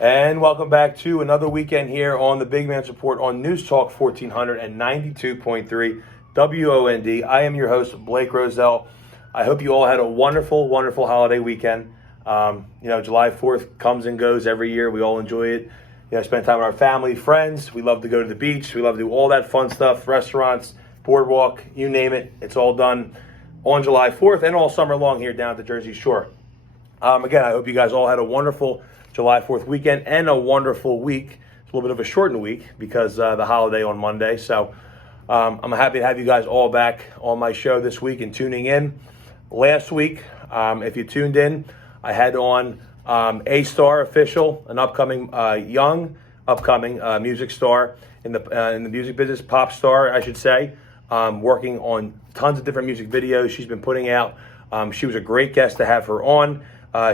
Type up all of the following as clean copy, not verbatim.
And welcome back to another weekend here on the Big Man's Report on News Talk 1492.3 WOND. I am your host, Blake Roselle. I hope you all had a wonderful, wonderful holiday weekend. July 4th comes and goes every year. We all enjoy it. Spend time with our family, friends. We love to go to the beach. We love to do all that fun stuff, restaurants, boardwalk, you name it. It's all done on July 4th and all summer long here down at the Jersey Shore. Again, I hope you guys all had a wonderful July 4th weekend and a wonderful week. It's a little bit of a shortened week because the holiday on Monday. So I'm happy to have you guys all back on my show this week and tuning in. Last week, if you tuned in, I had on A-Star Official, an upcoming young music star in the music business, pop star, I should say, working on tons of different music videos she's been putting out. She was a great guest to have her on.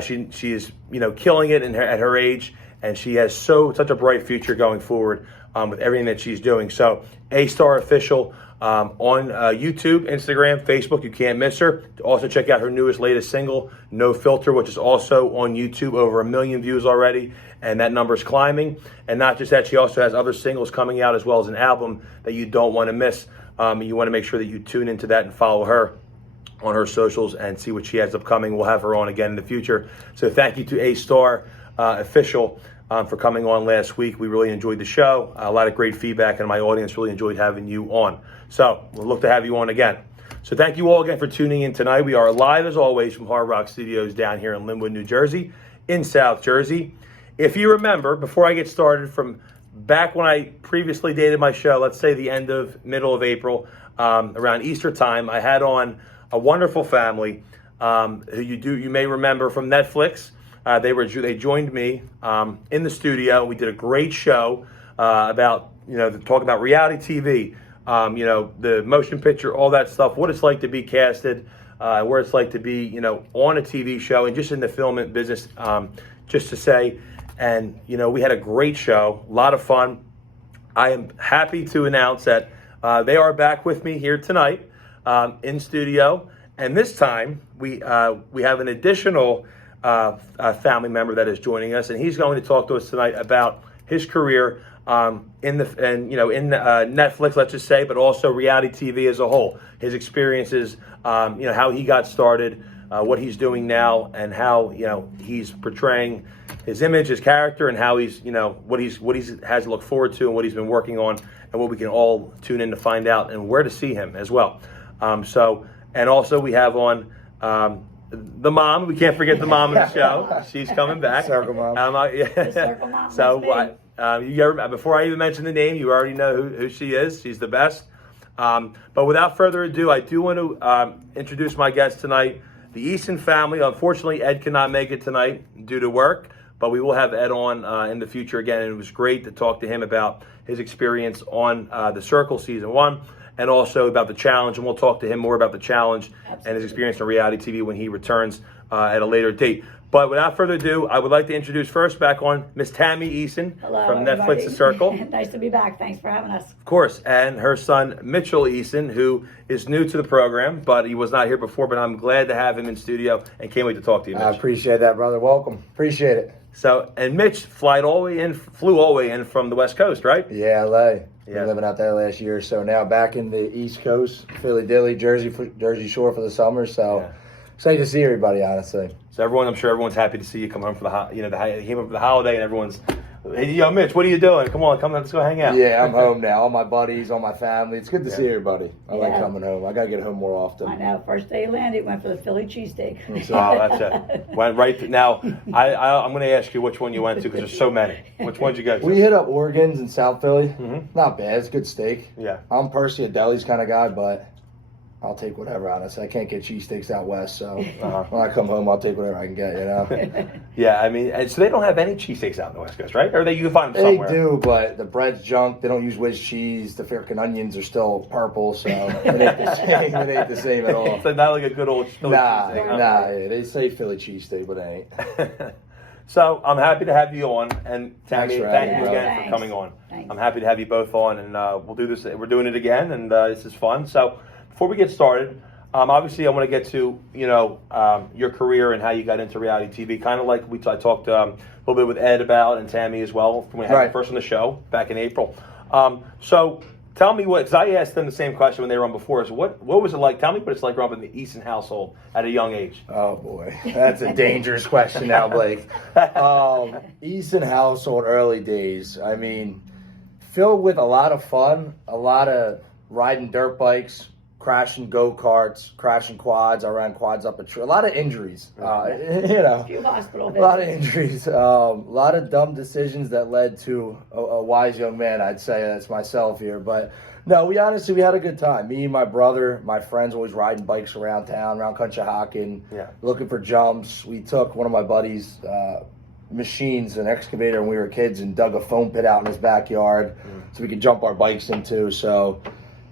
She is killing it at her age, and she has such a bright future going forward with everything that she's doing. So A-Star Official on YouTube, Instagram, Facebook, you can't miss her. Also check out her latest single, No Filter, which is also on YouTube, over 1 million views already, and that number is climbing. And not just that, she also has other singles coming out as well as an album that you don't want to miss. You want to make sure that you tune into that and follow her on her socials and see what she has upcoming. We'll have her on again in the future. So thank you to A-Star Official for coming on last week. We really enjoyed the show. A lot of great feedback, and my audience really enjoyed having you on. So we'll look to have you on again. So thank you all again for tuning in tonight. We are live as always from Hard Rock Studios down here in Linwood, New Jersey, in South Jersey. If you remember, before I get started, from back when I previously dated my show, let's say the middle of April, around Easter time, I had on a wonderful family who you may remember from Netflix. They joined me in the studio. We did a great show about talk about reality TV, the motion picture, all that stuff, what it's like to be casted, what it's like to be on a TV show and just in the film business, just to say. And we had a great show, a lot of fun. I am happy to announce that they are back with me here tonight in studio, and this time we have an additional family member that is joining us, and he's going to talk to us tonight about his career in Netflix, let's just say, but also reality TV as a whole. His experiences, how he got started, what he's doing now, and how he's portraying his image, his character, and how he's what he has to look forward to, and what he's been working on, and what we can all tune in to find out, and where to see him as well. And also we have on the mom. We can't forget the mom of the show. She's coming back. Circle Mom. The Circle Mom. So before I even mention the name, you already know who she is. She's the best. But without further ado, I do want to introduce my guest tonight, the Eason family. Unfortunately, Ed cannot make it tonight due to work, but we will have Ed on in the future again. And it was great to talk to him about his experience on The Circle Season 1. And also about the challenge, and we'll talk to him more about the challenge and his experience in reality TV when he returns at a later date. But without further ado, I would like to introduce first back on Miss Tammy Eason. Hello, from everybody. Netflix The Circle. Nice to be back. Thanks for having us. Of course, and her son Mitchell Eason, who is new to the program, but he was not here before. But I'm glad to have him in studio and can't wait to talk to you, Mitch. I appreciate that, brother. Welcome. Appreciate it. So, and Mitch flew all the way in from the West Coast, right? Yeah, LA. Yeah. Been living out there last year, so now back in the East Coast, Philly, Dilly, Jersey Shore for the summer. So excited to see everybody, honestly. So I'm sure everyone's happy to see you come home for the holiday, and everyone's, hey, yo, Mitch, what are you doing? Come on, let's go hang out. Yeah, I'm home now. All my buddies, all my family. It's good to see everybody. I like coming home. I gotta get home more often. I know. First day he landed, went for the Philly cheesesteak. That's it. Went right now. I'm going to ask you which one you went to because there's so many. Which one'd you go to? We hit up Oregon's in South Philly. Mm-hmm. Not bad. It's good steak. Yeah. I'm personally a deli's kind of guy, but I'll take whatever, honestly. I can't get cheesesteaks out west, so when I come home, I'll take whatever I can get, Yeah, I mean, and so they don't have any cheesesteaks out in the West Coast, right? Or you can find them somewhere. They do, but the bread's junk. They don't use whiz cheese. The freaking onions are still purple, so it ain't the same. It ain't the same at all. So not like a good old Philly cheesesteak. Yeah, they say Philly cheesesteak, but it ain't. So I'm happy to have you on, and Tammy, thank you again for coming on. Thanks. I'm happy to have you both on, and we'll do this. We're doing it again, and this is fun. So before we get started, Obviously, I want to get to your career and how you got into reality TV. Kind of like I talked a little bit with Ed about and Tammy as well when we had them first on the show back in April. So tell me because I asked them the same question when they were on before. So what was it like? Tell me what it's like growing up in the Eason household at a young age. Oh boy, that's a dangerous question now, Blake. Eason household early days. I mean, filled with a lot of fun, a lot of riding dirt bikes, crashing go-karts, crashing quads. I ran quads up a tree. A lot of injuries, A few hospital visits. A lot of injuries. A lot of dumb decisions that led to a wise young man, I'd say. That's myself here. But no, we had a good time. Me and my brother, my friends always riding bikes around town, around Conshohocken, looking for jumps. We took one of my buddies' machines, an excavator, when we were kids and dug a foam pit out in his backyard so we could jump our bikes into. So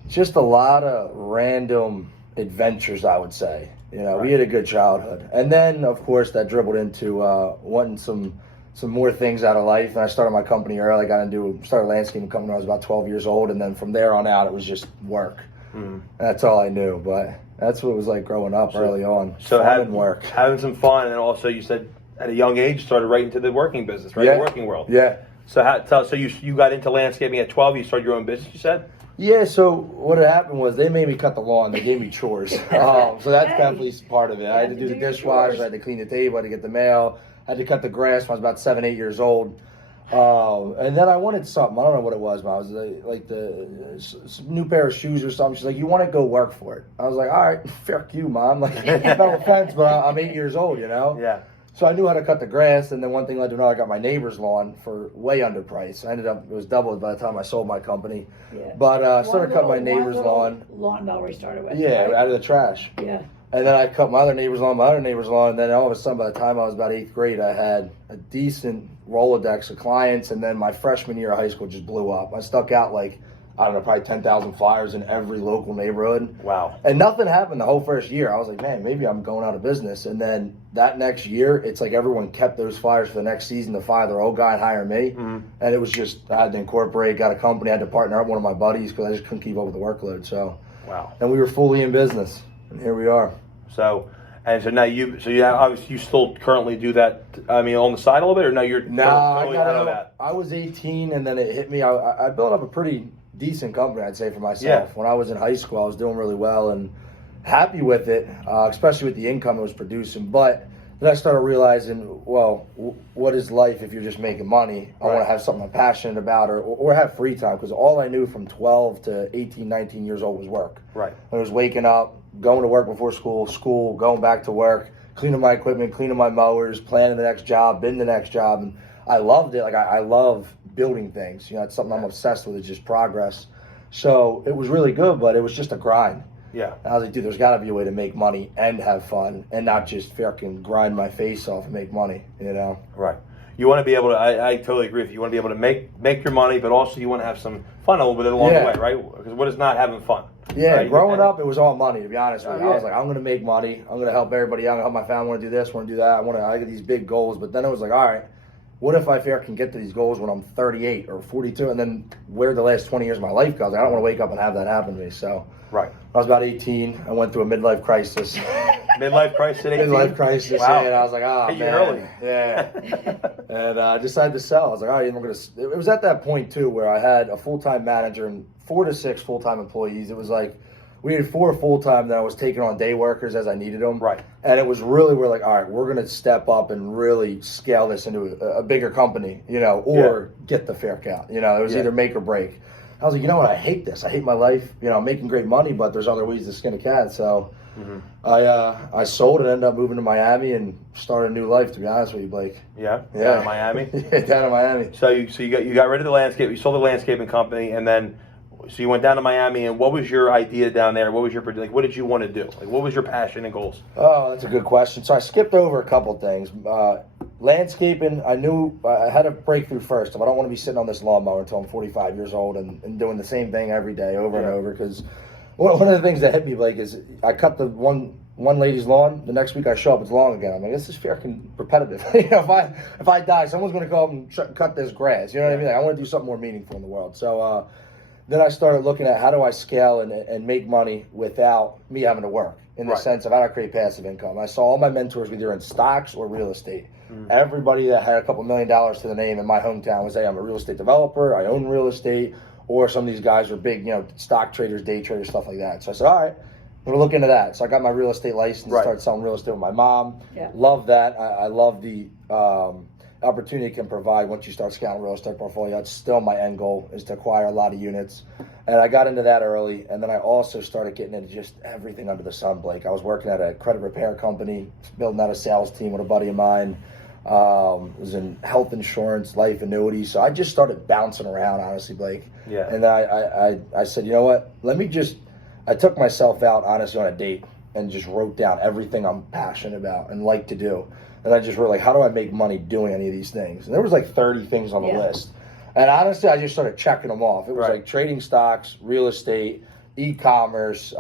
just a lot of random adventures, I would say. We had a good childhood. And then, of course, that dribbled into wanting some more things out of life. And I started my company early. I started a landscaping company when I was about 12 years old. And then from there on out, it was just work. And that's all I knew. But that's what it was like growing up early on. So work. Having some fun. And then also you said at a young age, started right into the working business, right? The working world. Yeah. So you got into landscaping at 12. You started your own business, you said? Yeah, so what had happened was they made me cut the lawn. They gave me chores. So that's definitely part of it. I had to do the dishwasher. I had to clean the table. I had to get the mail. I had to cut the grass when I was about 7, 8 years old. And then I wanted something. I don't know what it was, but I was like the new pair of shoes or something. She's like, you want to go work for it? I was like, all right, fuck you, Mom. Like, no offense, but I'm 8 years old, Yeah. So I knew how to cut the grass, and then one thing led to another. I got my neighbor's lawn for way underpriced. I ended up, it was doubled by the time I sold my company. Yeah. But I started cutting my neighbor's lawn. Lawnmower we started with. Yeah, right? out of the trash. Yeah. And then I cut my other neighbor's lawn, and then all of a sudden, by the time I was about 8th grade, I had a decent Rolodex of clients, and then my freshman year of high school just blew up. I stuck out probably 10,000 flyers in every local neighborhood. Wow. And nothing happened the whole first year. I was like, man, maybe I'm going out of business. And then that next year, it's like everyone kept those flyers for the next season to fire their old guy and hire me. And it was just, I had to incorporate, got a company, I had to partner up with one of my buddies because I just couldn't keep up with the workload. So, wow. And we were fully in business. And here we are. So now you obviously you still currently do that, on the side a little bit, or no, you're totally out of that? I was 18 and then it hit me. I built up a pretty decent company, I'd say, for myself. Yeah. When I was in high school, I was doing really well and happy with it, especially with the income it was producing. But then I started realizing, well, what is life if you're just making money? I want to have something I'm passionate about or have free time, because all I knew from 12 to 18, 19 years old was work. Right. I was waking up, going to work before school, going back to work, cleaning my equipment, cleaning my mowers, planning the next job, bidding the next job. And I loved it. Like, I love building things. It's something I'm obsessed with. It's just progress. So it was really good, but it was just a grind. Yeah. And I was like, dude, there's got to be a way to make money and have fun and not just fucking grind my face off and make money, Right. You want to be able to, I totally agree with you. You want to be able to make your money, but also you want to have some fun a little bit along the way, right? Because what is not having fun? Yeah, right? Growing up, it was all money, to be honest with you. Yeah. I was like, I'm going to make money. I'm going to help everybody out. I'm going to help my family. I want to do this, want to do that. I get these big goals. But then it was like, all right, what if I can get to these goals when I'm 38 or 42? And then where the last 20 years of my life goes? I don't want to wake up and have that happen to me. So right. When I was about 18, I went through a midlife crisis. Midlife crisis at 18? Midlife crisis, wow. Yeah. And I was like, oh, Hit you man. early. Yeah. And I decided to sell. I was like, all right, it was at that point, too, where I had a full-time manager and 4 to 6 full-time employees. It was like, we had 4 full-time, then I was taking on day workers as I needed them. Right. And it was really, we're like, all right, we're going to step up and really scale this into a bigger company, or get the fair count. It was either make or break. I was like, you know what, I hate this. I hate my life. I'm making great money, but there's other ways to skin a cat. So I sold and ended up moving to Miami and started a new life, to be honest with you, Blake. Yeah? Down in Miami? Yeah, down in Miami. So you got rid of the landscape, you sold the landscaping company, and then so you went down to Miami, and what was your idea down there? What was what did you want to do? What was your passion and goals? Oh, that's a good question. So I skipped over a couple things. Landscaping, I knew I had a breakthrough first. I don't want to be sitting on this lawnmower until I'm 45 years old and doing the same thing every day over and over. Because one of the things that hit me, Blake, is I cut the one lady's lawn. The next week I show up, it's long again. I'm like, this is freaking repetitive. If I die, someone's going to go up and cut this grass. You know what I mean? I want to do something more meaningful in the world. So then I started looking at how do I scale and make money without me having to work, in the sense of how to create passive income. I saw all my mentors either in stocks or real estate. Everybody that had a couple $1 million to the name in my hometown was, hey, I'm a real estate developer, I own real estate, or some of these guys are big, stock traders, day traders, stuff like that. So I said, all right, I'm going to look into that. So I got my real estate license, started selling real estate with my mom. Yeah. Love that. I love the opportunity it can provide once you start scaling real estate portfolio. It's still my end goal, is to acquire a lot of units. And I got into that early. And then I also started getting into just everything under the sun, Blake. I was working at a credit repair company, building out a sales team with a buddy of mine. Was in health insurance, life annuities. So I just started bouncing around, honestly, Blake. Yeah. And I said, you know what? I took myself out, honestly, on a date and just wrote down everything I'm passionate about and like to do. And I just really, how do I make money doing any of these things? And there was like 30 things on the list. And honestly, I just started checking them off. It was like trading stocks, real estate, e-commerce. Here's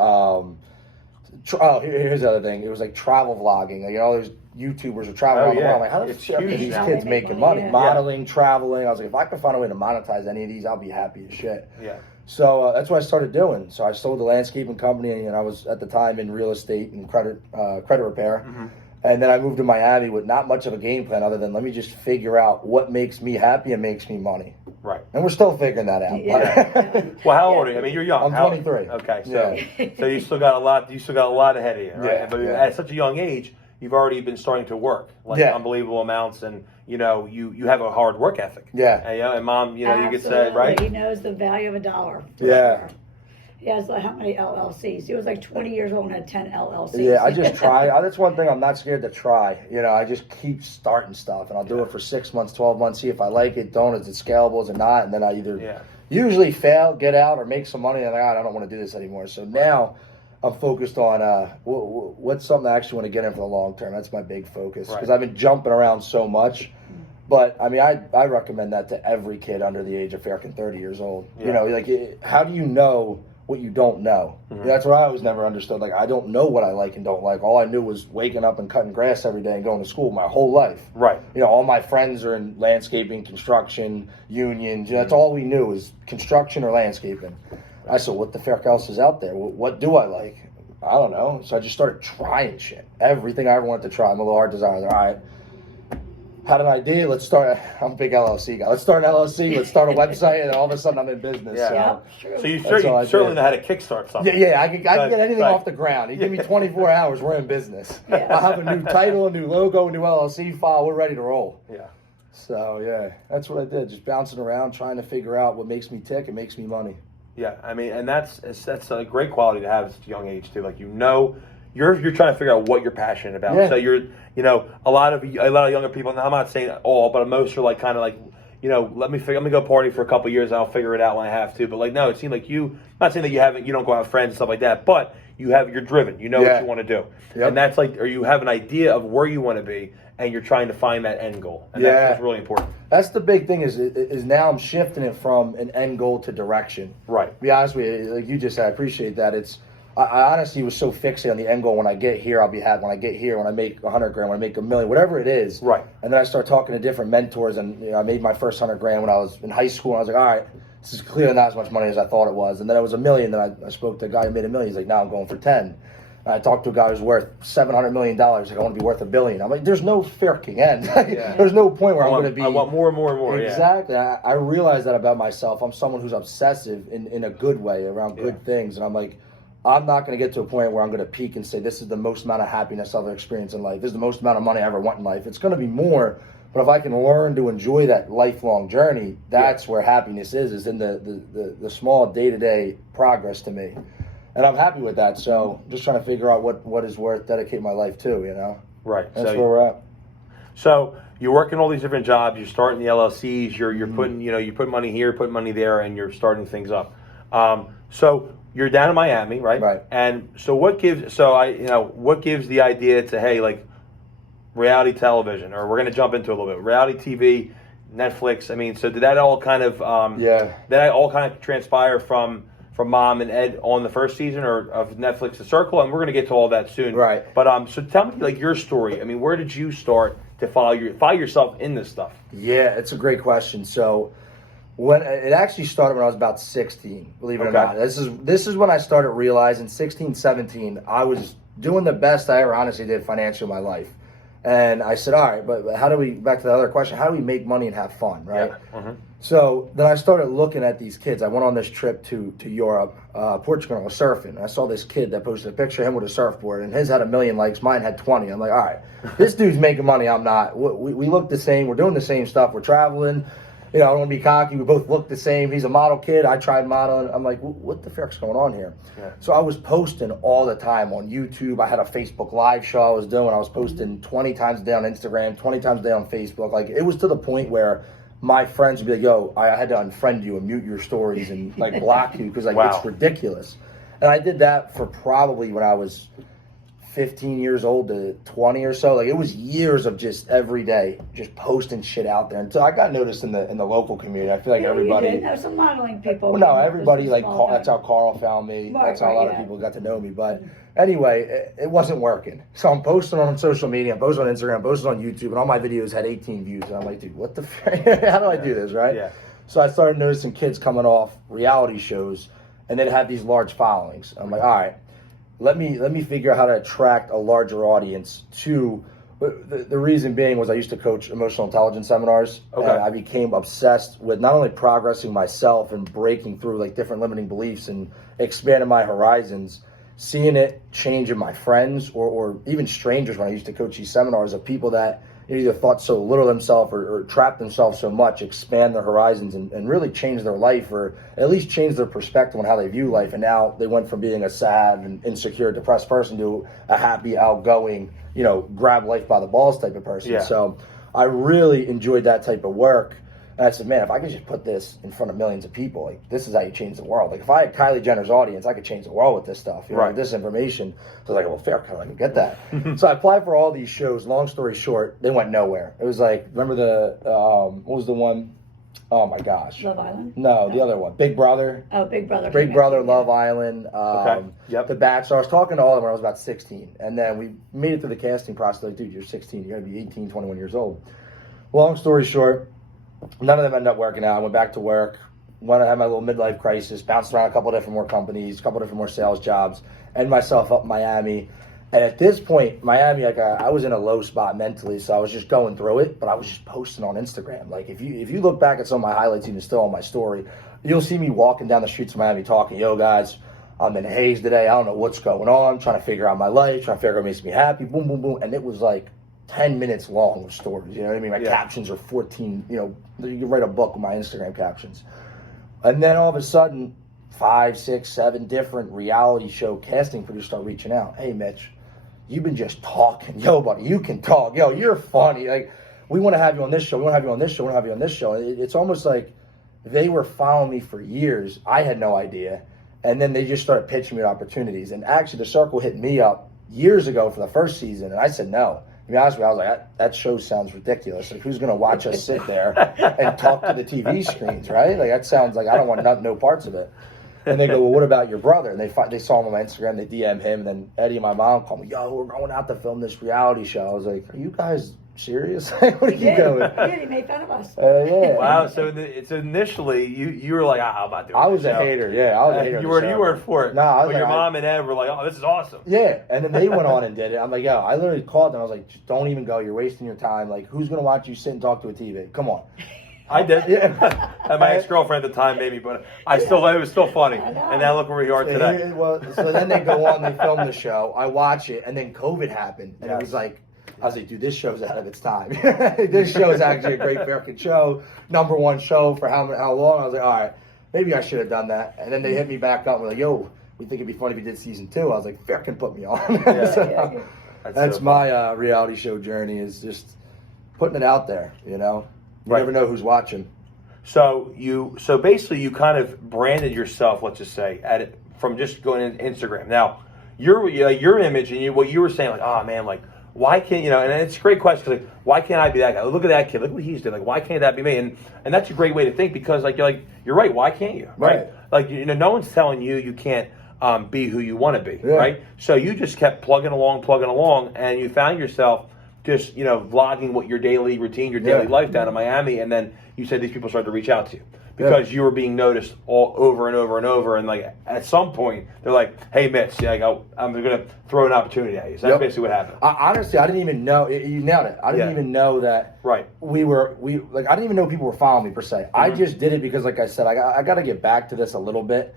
the other thing. It was like travel vlogging. Like, there's YouTubers are traveling around the world. I'm like, how the shit are these kids making money? Yeah. Modeling, traveling. I was like, if I can find a way to monetize any of these, I'll be happy as shit. Yeah. So that's what I started doing. So I sold the landscaping company, and I was at the time in real estate and credit repair. Mm-hmm. And then I moved to Miami with not much of a game plan other than let me just figure out what makes me happy and makes me money. Right. And we're still figuring that out. Yeah. Well, how old are you? I mean, you're young. I'm 23. Okay, so you still got a lot. You still got a lot ahead of you, right? Yeah, But yeah. at such a young age, you've already been starting to work unbelievable amounts, and you have a hard work ethic. Yeah. And mom, you could say, Absolutely. right? He knows the value of a dollar. Yeah. Sure. He has like how many LLCs? He was like 20 years old and had 10 LLCs. Yeah, I just try. That's one thing I'm not scared to try. I just keep starting stuff, and I'll do it for 6 months, 12 months, see if I like it, don't, is it scalable, is it not, and then I either usually fail, get out, or make some money, and I'm like, I don't want to do this anymore. So now I'm focused on what's something I actually want to get in for the long term. That's my big focus, because I've been jumping around so much. But, I mean, I recommend that to every kid under the age of 30 years old. Yeah. How do you know what you don't know? Mm-hmm. That's what I always never understood. Like, I don't know what I like and don't like. All I knew was waking up and cutting grass every day and going to school my whole life. Right. All my friends are in landscaping, construction, unions. That's all we knew is construction or landscaping. I said, what the fuck else is out there? What do I like? I don't know. So I just started trying shit. Everything I ever wanted to try. I'm a little hard designer. All right. Had an idea. Let's start. I'm a big LLC guy. Let's start an LLC. Let's start a website, and all of a sudden I'm in business. Yeah. True. So you certainly know how to kickstart something. Yeah, I can get anything off the ground. You give me 24 hours, we're in business. Yeah. I'll have a new title, a new logo, a new LLC file. We're ready to roll. Yeah. So yeah, that's what I did. Just bouncing around, trying to figure out what makes me tick and makes me money. Yeah, I mean, and that's a great quality to have at such a young age too. Like you're trying to figure out what you're passionate about. Yeah. So a lot of younger people. And I'm not saying all, but most are like kind of like let me go party for a couple of years and I'll figure it out when I have to. But like no, it seemed like I'm not saying that you don't go out with friends and stuff like that, but you're driven. You know what you want to do, and that's like, or you have an idea of where you want to be, and you're trying to find that end goal, and that's really important. That's the big thing is now I'm shifting it from an end goal to direction. Right. To be honest with you, like you just said, I appreciate that. I honestly was so fixated on the end goal. When I get here, I'll be happy. When I get here, when I make $100,000, when I make $1 million, whatever it is. Right. And then I start talking to different mentors, and I made my first $100,000 when I was in high school. And I was like, all right, this is clearly not as much money as I thought it was. And then it was $1 million. Then I spoke to a guy who made $1 million. He's like, now I'm going for 10. And I talked to a guy who's worth $700 million. Like, I want to be worth $1 billion. I'm like, there's no freaking end. There's no point where I'm going to be. I want more and more and more. Exactly. Yeah. I realize that about myself. I'm someone who's obsessive in a good way around good things, and I'm like, I'm not going to get to a point where I'm going to peak and say this is the most amount of happiness I've ever experienced in life. This is the most amount of money I ever want in life. It's going to be more, but if I can learn to enjoy that lifelong journey, that's where happiness is in the small day-to-day progress to me. And I'm happy with that, so just trying to figure out what is worth dedicating my life to, Right. That's where we're at. So you're working all these different jobs. You're starting the LLCs. You're putting you put money here, put money there, and you're starting things up. So you're down in Miami, right? Right. And so what gives the idea to, hey, like reality television, or we're going to jump into a little bit reality TV, Netflix. I mean, so did that all kind of did that all kind of transpire from Mom and Ed on the first season or of Netflix The Circle? And we're going to get to all that soon. Right. But so tell me like your story. I mean, where did you start to follow yourself in this stuff? Yeah, it's a great question. So When it actually started when I was about 16, believe it or Okay. not. This is when I started realizing 16, 17, I was doing the best I ever honestly did financially in my life. And I said, all right, but how do we, back to the other question, how do we make money and have fun, right? Yeah. Mm-hmm. So then I started looking at these kids. I went on this trip to Europe, Portugal, I was surfing. I saw this kid that posted a picture of him with a surfboard, and his had 1 million likes, mine had 20. I'm like, all right, this dude's making money, I'm not. We look the same, we're doing the same stuff, we're traveling. You know, I don't want to be cocky. We both look the same. He's a model kid. I tried modeling. I'm like, what the frick's going on here? Yeah. So I was posting all the time on YouTube. I had a Facebook Live show I was doing. I was posting 20 times a day on Instagram, 20 times a day on Facebook. Like, it was to the point where my friends would be like, yo, I had to unfriend you and mute your stories and, like, block you because, like, Wow. it's ridiculous. And I did that for probably when I was 15 years old to 20 or so. Like, it was years of just every day just posting shit out there until I got noticed in the local community. I feel like everybody, You did. There some modeling people. well, no, everybody, Just like, small that's town. how Carl found me. Right, That's how a lot of yeah. people got to know me. But anyway, it wasn't working. So I'm posting on social media, I'm posting on Instagram, I'm posting on YouTube, and all my videos had 18 views. And I'm like, dude, what the how do I do this, right? Yeah. So I started noticing kids coming off reality shows and then have these large followings. I'm like, all right, let me figure out how to attract a larger audience to. The reason being was I used to coach emotional intelligence seminars. Okay. And I became obsessed with not only progressing myself and breaking through like different limiting beliefs and expanding my horizons, seeing it change in my friends or even strangers when I used to coach these seminars of people that either thought so little of themselves or trapped themselves so much, expand their horizons and really change their life or at least change their perspective on how they view life. And now they went from being a sad and insecure, depressed person to a happy, outgoing, you know, grab life by the balls type of person. Yeah. So I really enjoyed that type of work. And I said, man, if I could just put this in front of millions of people, like, this is how you change the world. Like, if I had Kylie Jenner's audience, I could change the world with this stuff, you know, Right. with this information. So I was like, well, fair, I can get that. So I applied for all these shows. Long story short, they went nowhere. It was like, remember what was the one? Oh, my gosh. Love Island? No, the other one. Big Brother. Oh, Big Brother. Big Brother, Love Island, Okay. Yep. The Bachelor. I was talking to all of them when I was about 16. And then we made it through the casting process. Like, dude, you're 16. You're going to be 18, 21 years old. Long story short, none of them ended up working out. I went back to work. When I had my little midlife crisis, bounced around a couple of different more companies, a couple of different more sales jobs, ended myself up in Miami. And at this point, Miami, like I was in a low spot mentally, so I was just going through it. But I was just posting on Instagram. Like if you look back at some of my highlights, even still on my story, you'll see me walking down the streets of Miami talking, yo guys, I'm in haze today. I don't know what's going on. I'm trying to figure out my life, trying to figure out what makes me happy. Boom, boom, boom. And it was like 10 minutes long of stories. You know what I mean? My captions are 14. You know, you can write a book with my Instagram captions. And then all of a sudden, 5, 6, 7 different reality show casting producers start reaching out. Hey, Mitch, you've been just talking. Yo, buddy, you can talk. Yo, you're funny. Like, we want to have you on this show. We want to have you on this show. We want to have you on this show. It's almost like they were following me for years. I had no idea. And then they just started pitching me opportunities. And actually, the Circle hit me up years ago for the first season. And I said no. To be honest with you, I was like, that show sounds ridiculous. Like, who's going to watch us sit there and talk to the TV screens, right? Like, that sounds like I don't want no parts of it. And they go, well, what about your brother? And they saw him on my Instagram. They DM him. And then Eddie and my mom called me, yo, we're going out to film this reality show. I was like, are you guys serious? What are you doing? He did. He made fun of us. Yeah. Wow. So it's initially you were like, I'm not doing. I was this a show. hater. Yeah, I was a hater. You of the weren't. show. You weren't for it. No, I was but your like, mom and Ed were like, oh, this is awesome. Yeah, and then they went on and did it. I'm like, yo, I literally called them. I was like, just don't even go. You're wasting your time. Like, who's going to watch you sit and talk to a TV? Come on. I did. Yeah. And my ex-girlfriend at the time made me, but it was still funny. I know. And now look where we are today. Yeah, well, so then they go on, they film the show. I watch it, and then COVID happened. And it was like, I was like, dude, this show's ahead of its time. This show is actually a great American show. #1 show for how long? I was like, all right, maybe I should have done that. And then they hit me back up and were like, yo, we think it'd be funny if you did season 2. I was like, fair can put me on. So, that's so my reality show journey, is just putting it out there, you know? You Right. never know who's watching. So basically you kind of branded yourself, let's just say, from just going in Instagram. Now, your image and what you were saying, like, oh man, like, why can't, you know, and it's a great question, like, why can't I be that guy? Look at that kid, look what he's doing. Like, why can't that be me? And that's a great way to think, because you're right, why can't you? Right? Like, you know, no one's telling you can't be who you want to be, right? So you just kept plugging along, and you found yourself just, you know, vlogging what your daily routine, your daily life down in Miami, and then you said these people started to reach out to you. because you were being noticed all over and over and over. And like at some point, they're like, "Hey, Mitch, yeah, I'm going to throw an opportunity at you." So that's basically what happened. Honestly, I didn't even know. You nailed it. I didn't even know that. Right. I didn't even know people were following me per se. I just did it because, like I said, I got to get back to this a little bit.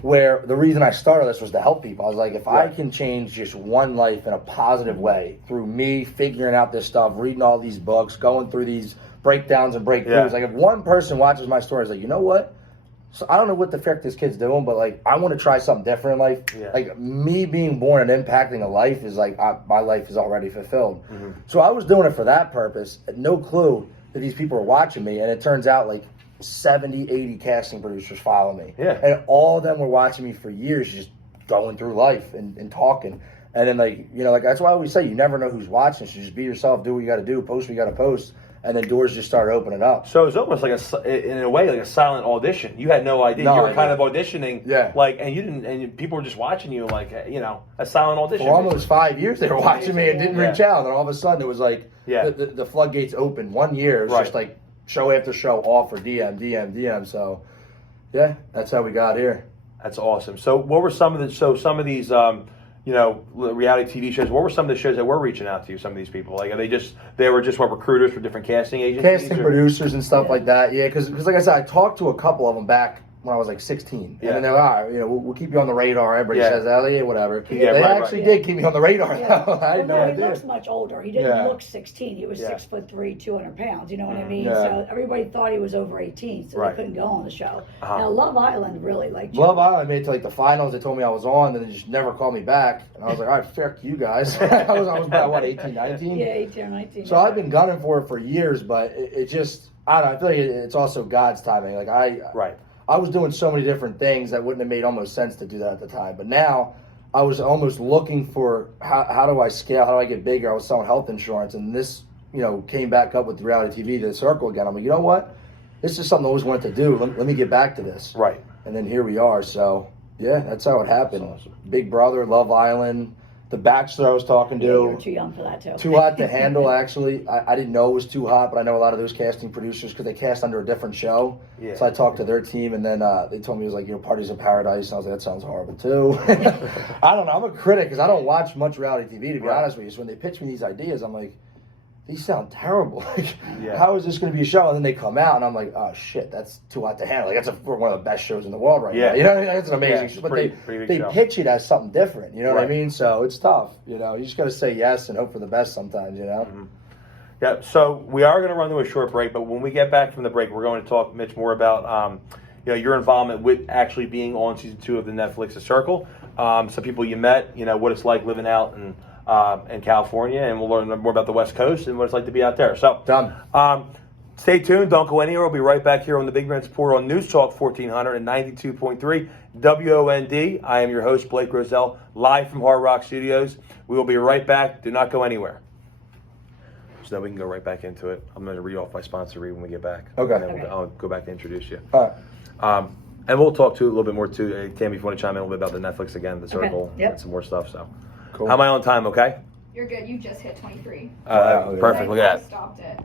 Where the reason I started this was to help people. I was like, if I can change just one life in a positive way through me figuring out this stuff, reading all these books, going through these breakdowns and breakthroughs. Like if one person watches my story, is like, you know what? So I don't know what the frick this kid's doing, but like I want to try something different in life. Like me being born and impacting a life is like my life is already fulfilled. So I was doing it for that purpose. No clue that these people are watching me, and it turns out like 70, 80 casting producers follow me. And all of them were watching me for years, just going through life and talking. And then like that's why I always say you never know who's watching. So just be yourself, do what you got to do, post what you got to post. And then doors just started opening up. So it was almost like in a way, like a silent audition. You had no idea. You were kind of auditioning. And you didn't, and people were just watching you like, a silent audition. For almost 5 years, they were watching me and didn't reach out. And then all of a sudden, it was like, the floodgates opened. 1 year, it was just like show after show, offer, DM. So, yeah, that's how we got here. That's awesome. So what were some of these, reality TV shows, what were some of the shows that were reaching out to you, some of these people? Like, they were just recruiters for different casting agencies? Casting producers and stuff like that, because like I said, I talked to a couple of them back when I was like 16. And then they're like, all right, we'll keep you on the radar. Everybody says, yeah, whatever. They actually did keep me on the radar. I had no idea. He looks much older. He didn't look 16. He was 6'3", 200 pounds. You know what I mean? So everybody thought he was over 18, so they couldn't go on the show. Now, Love Island really liked you. Love Island made it to like the finals. They told me I was on, and they just never called me back. And I was like, all right, fuck you guys. I was about, what, 18, 19? Yeah, 18 or 19. So I've been gunning for it for years, but it just, I don't know, I feel like it's also God's timing. Like I was doing so many different things that wouldn't have made almost sense to do that at the time. But now I was almost looking for how do I scale? How do I get bigger? I was selling health insurance, and this, came back up with reality TV, the circle again. I'm like, you know what? This is something I always wanted to do. Let me get back to this. Right. And then here we are. So, yeah, that's how it happened. Awesome. Big Brother, Love Island, The Bachelor I was talking to. Yeah, you were too young for that, too. Too hot to handle, actually. I didn't know it was too hot, but I know a lot of those casting producers because they cast under a different show. So I talked to their team, and then they told me it was like, Parties in Paradise. And I was like, that sounds horrible, too. I don't know. I'm a critic because I don't watch much reality TV, to be honest with you. So when they pitch me these ideas, I'm like, these sound terrible. How is this going to be a show? And then they come out, and I'm like, oh, shit, that's too hot to handle. Like, that's one of the best shows in the world right now. That's an amazing show. But they pitch it as something different. You know what I mean? So it's tough. You just got to say yes and hope for the best sometimes, Yeah, so we are going to run to a short break, but when we get back from the break, we're going to talk, Mitch, more about your involvement with actually being on season 2 of the Netflix The Circle. Some people you met, what it's like living out in California, and we'll learn more about the West Coast and what it's like to be out there. So, stay tuned. Don't go anywhere. We'll be right back here on the Big Brand Report on News Talk 1400 and 92.3 WOND. I am your host, Blake Roselle, live from Hard Rock Studios. We will be right back. Do not go anywhere. So then we can go right back into it. I'm going to read off my sponsor read when we get back. Okay. And then I'll go back to introduce you. All right. And we'll talk a little bit more too. Tammy, if you want to chime in a little bit about the Netflix again, The Circle, and some more stuff. So, cool. How am I on time? Okay. You're good. You just hit 23. Perfect. Look at that. Stopped it.